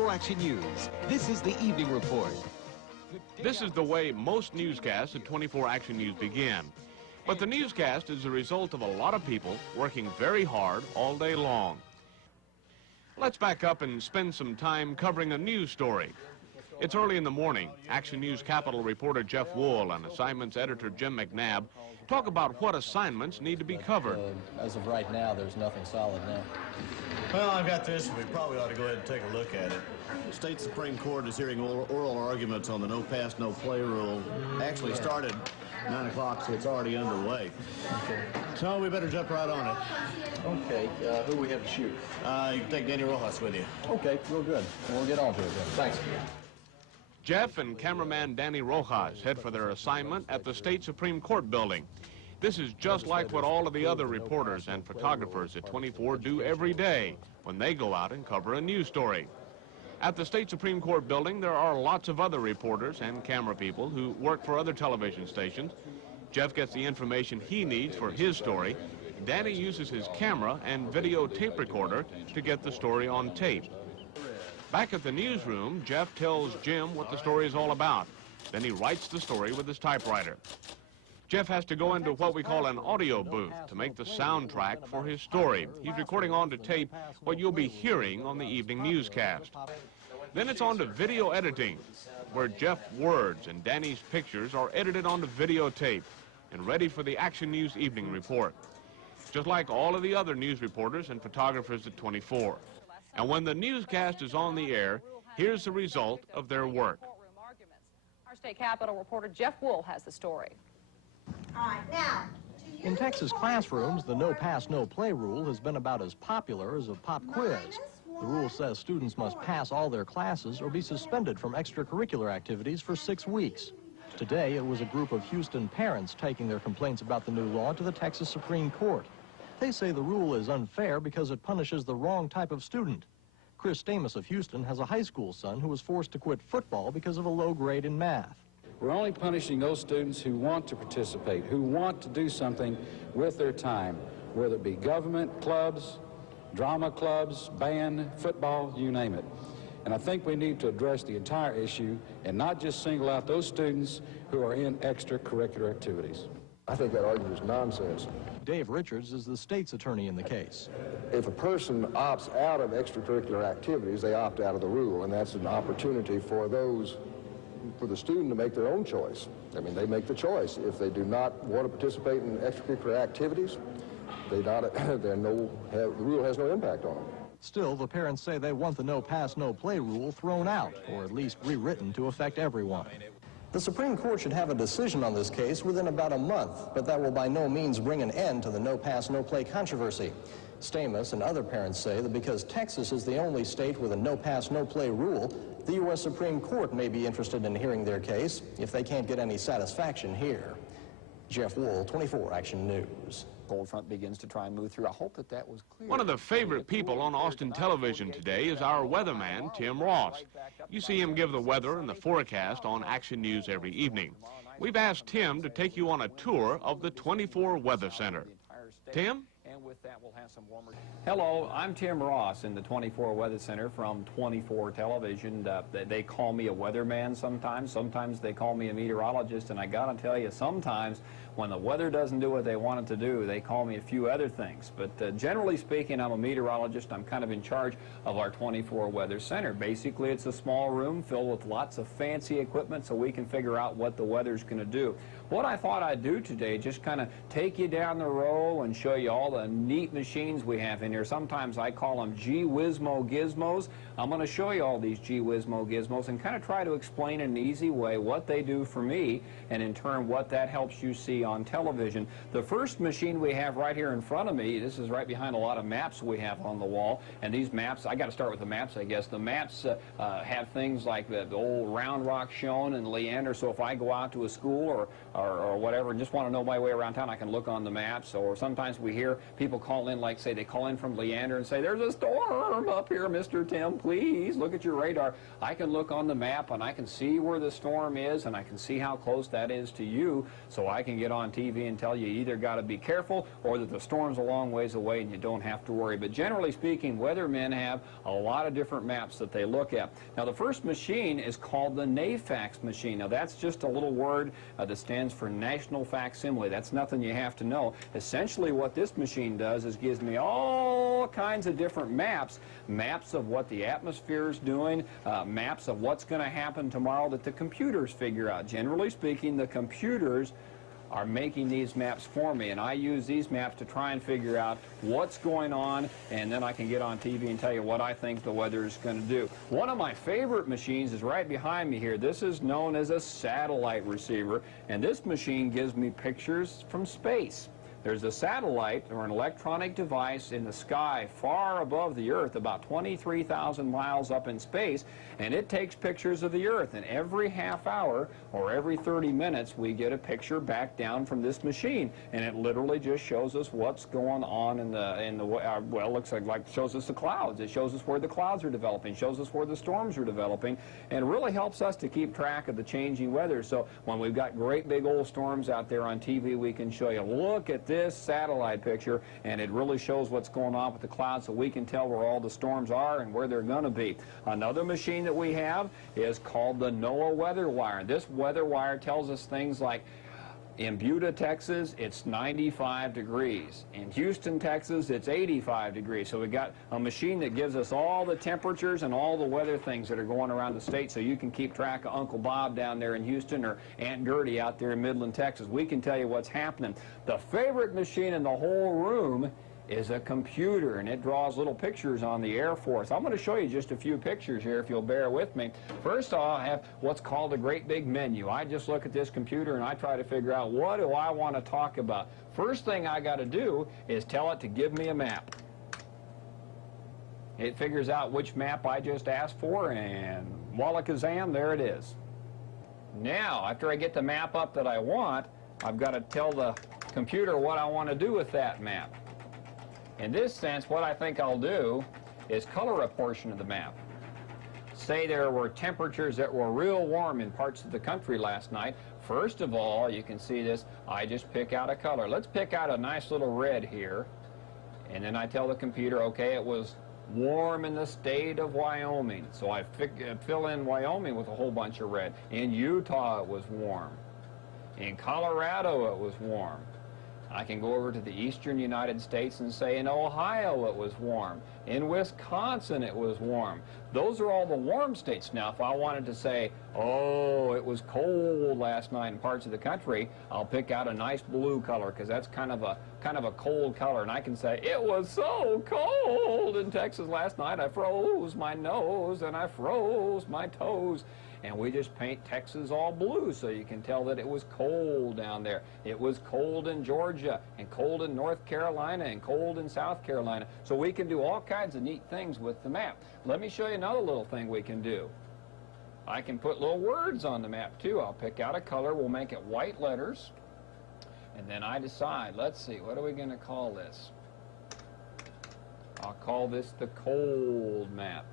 24 Action News. This is the Evening Report. This is the way most newscasts at 24 Action News begin. But the newscast is a result of a lot of people working very hard all day long. Let's back up and spend some time covering a news story. It's early in the morning. Action News Capital reporter Jeff Wool and assignments editor Jim McNabb talk about what assignments need to be covered. As of right now, there's nothing solid now. Well, I've got this, and we probably ought to go ahead and take a look at it. The state Supreme Court is hearing oral arguments on the no pass, no play rule. Actually started 9 o'clock, so it's already underway. Okay. So we better jump right on it. Okay, who we have to shoot? You can take Danny Rojas with you. Okay, real good. We'll get on to it then. Thanks. Jeff and cameraman Danny Rojas head for their assignment at the state Supreme Court building. This is just like what all of the other reporters and photographers at 24 do every day when they go out and cover a news story. At the state Supreme Court building, there are lots of other reporters and camera people who work for other television stations. Jeff gets the information he needs for his story. Danny uses his camera and video tape recorder to get the story on tape. Back at the newsroom, Jeff tells Jim what the story is all about. Then he writes the story with his typewriter. Jeff has to go into what we call an audio booth to make the soundtrack for his story. He's recording onto tape what you'll be hearing on the evening newscast. Then it's on to video editing, where Jeff's words and Danny's pictures are edited onto videotape and ready for the Action News Evening Report, just like all of the other news reporters and photographers at 24. And when the newscast is on the air, here's the result of their work. Our state capitol reporter Jeff Wool has the story. All right, now. In Texas classrooms, the no pass, no play rule has been about as popular as a pop quiz. The rule says students must pass all their classes or be suspended from extracurricular activities for 6 weeks. Today, it was a group of Houston parents taking their complaints about the new law to the Texas Supreme Court. They say the rule is unfair because it punishes the wrong type of student. Chris Stamos of Houston has a high school son who was forced to quit football because of a low grade in math. We're only punishing those students who want to participate, who want to do something with their time, whether it be government, clubs, drama clubs, band, football, you name it. And I think we need to address the entire issue and not just single out those students who are in extracurricular activities. I think that argument is nonsense. Dave Richards is the state's attorney in the case. If a person opts out of extracurricular activities, they opt out of the rule, and that's an opportunity for the student to make their own choice. I mean, they make the choice. If they do not want to participate in extracurricular activities, the rule has no impact on them. Still, the parents say they want the no pass, no play rule thrown out, or at least rewritten to affect everyone. The Supreme Court should have a decision on this case within about a month, but that will by no means bring an end to the no pass, no play controversy. Stamos and other parents say that because Texas is the only state with a no pass, no play rule, the U.S. Supreme Court may be interested in hearing their case if they can't get any satisfaction here. Jeff Wool, 24 Action News. Cold front begins to try and move through. I hope that was clear. One of the favorite people on Austin television today is our weatherman, Tim Ross. You see him give the weather and the forecast on Action News every evening. We've asked Tim to take you on a tour of the 24 Weather Center. Tim? And with that, we'll have some warmer. Hello, I'm Tim Ross in the 24 Weather Center from 24 Television. They call me a weatherman sometimes. Sometimes they call me a meteorologist. And I got to tell you, sometimes when the weather doesn't do what they want it to do, they call me a few other things. But generally speaking, I'm a meteorologist. I'm kind of in charge of our 24 Weather Center. Basically, it's a small room filled with lots of fancy equipment so we can figure out what the weather's going to do. What I thought I'd do today, just kind of take you down the row and show you all the neat machines we have in here. Sometimes I call them gee-whiz-mo gizmos. I'm going to show you all these gee-whiz-mo gizmos and kind of try to explain in an easy way what they do for me and in turn what that helps you see on television. The first machine we have right here in front of me, this is right behind a lot of maps we have on the wall, and these maps, I got to start with the maps, I guess. The maps have things like the old Round Rock shown and Leander, so if I go out to a school or whatever and just want to know my way around town, I can look on the maps. Or sometimes we hear people call in, like say they call in from Leander and say, there's a storm up here, Mr. Tim, please look at your radar. I can look on the map and I can see where the storm is and I can see how close that is to you, so I can get get on TV and tell you either got to be careful or that the storm's a long ways away and you don't have to worry. But generally speaking, weathermen have a lot of different maps that they look at. Now, the first machine is called the Nave Fax Machine. Now, that's just a little word that stands for National Facsimile. That's nothing you have to know. Essentially, what this machine does is gives me all kinds of different maps of what the atmosphere is doing, maps of what's going to happen tomorrow that the computers figure out. Generally speaking, the computers are making these maps for me, and I use these maps to try and figure out what's going on, and then I can get on TV and tell you what I think the weather is going to do. One of my favorite machines is right behind me here. This is known as a satellite receiver, and this machine gives me pictures from space. There's a satellite or an electronic device in the sky far above the Earth, about 23,000 miles up in space, and it takes pictures of the Earth. And every half hour or every 30 minutes, we get a picture back down from this machine, and it literally just shows us what's going on in the well, it looks like shows us the clouds. It shows us where the clouds are developing, shows us where the storms are developing, and it really helps us to keep track of the changing weather. So when we've got great big old storms out there on TV, we can show you, look at this satellite picture, and it really shows what's going on with the clouds, so we can tell where all the storms are and where they're going to be. Another machine that we have is called the Noaa weather wire. This weather wire tells us things like, in Buda, Texas, it's 95 degrees. In Houston, Texas, it's 85 degrees. So we've got a machine that gives us all the temperatures and all the weather things that are going around the state, so you can keep track of Uncle Bob down there in Houston or Aunt Gertie out there in Midland, Texas. We can tell you what's happening. The favorite machine in the whole room is a computer, and it draws little pictures on the Air Force. I'm going to show you just a few pictures here if you'll bear with me. First I'll have what's called a great big menu. I just look at this computer and I try to figure out, what do I want to talk about? First thing I got to do is tell it to give me a map. It figures out which map I just asked for, and wallakazam, there it is. Now, after I get the map up that I want, I've got to tell the computer what I want to do with that map. In this sense, what I think I'll do is color a portion of the map. Say there were temperatures that were real warm in parts of the country last night. First of all, you can see this, I just pick out a color. Let's pick out a nice little red here. And then I tell the computer, okay, it was warm in the state of Wyoming. So I fill in Wyoming with a whole bunch of red. In Utah, it was warm. In Colorado, it was warm. I can go over to the eastern United States and say in Ohio it was warm. In Wisconsin it was warm. Those are all the warm states. Now, if I wanted to say, oh, it was cold last night in parts of the country, I'll pick out a nice blue color, because that's kind of a cold color, and I can say, it was so cold in Texas last night, I froze my nose and I froze my toes. And we just paint Texas all blue so you can tell that it was cold down there. It was cold in Georgia, and cold in North Carolina, and cold in South Carolina. So we can do all kinds of neat things with the map. Let me show you another little thing we can do. I can put little words on the map too. I'll pick out a color, we'll make it white letters, and then I decide, let's see, what are we going to call this? I'll call this the cold map.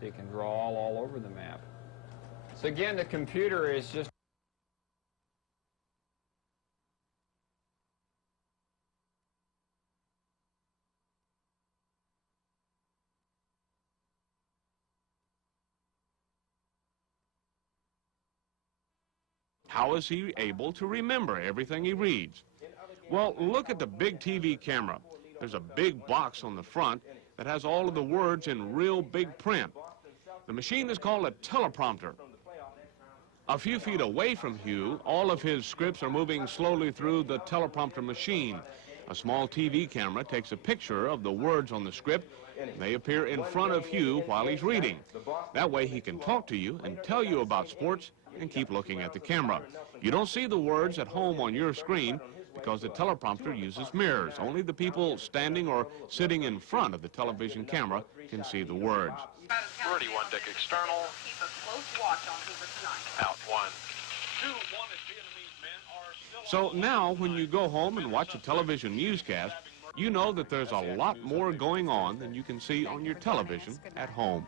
So you can draw all over the map. So again, the computer is just How is he able to remember everything he reads? Well, look at the big TV camera. There's a big box on the front that has all of the words in real big print. The machine is called a teleprompter. A few feet away from Hugh, all of his scripts are moving slowly through the teleprompter machine. A small TV camera takes a picture of the words on the script. They appear in front of Hugh while he's reading. That way he can talk to you and tell you about sports and keep looking at the camera. You don't see the words at home on your screen because the teleprompter uses mirrors. Only the people standing or sitting in front of the television camera can see the words. Birdie, one deck external. Keep a close watch on Hoover tonight. Out one. Two wanted Vietnamese men are still. So now when you go home and watch a television newscast, you know that there's a lot more going on than you can see on your television at home.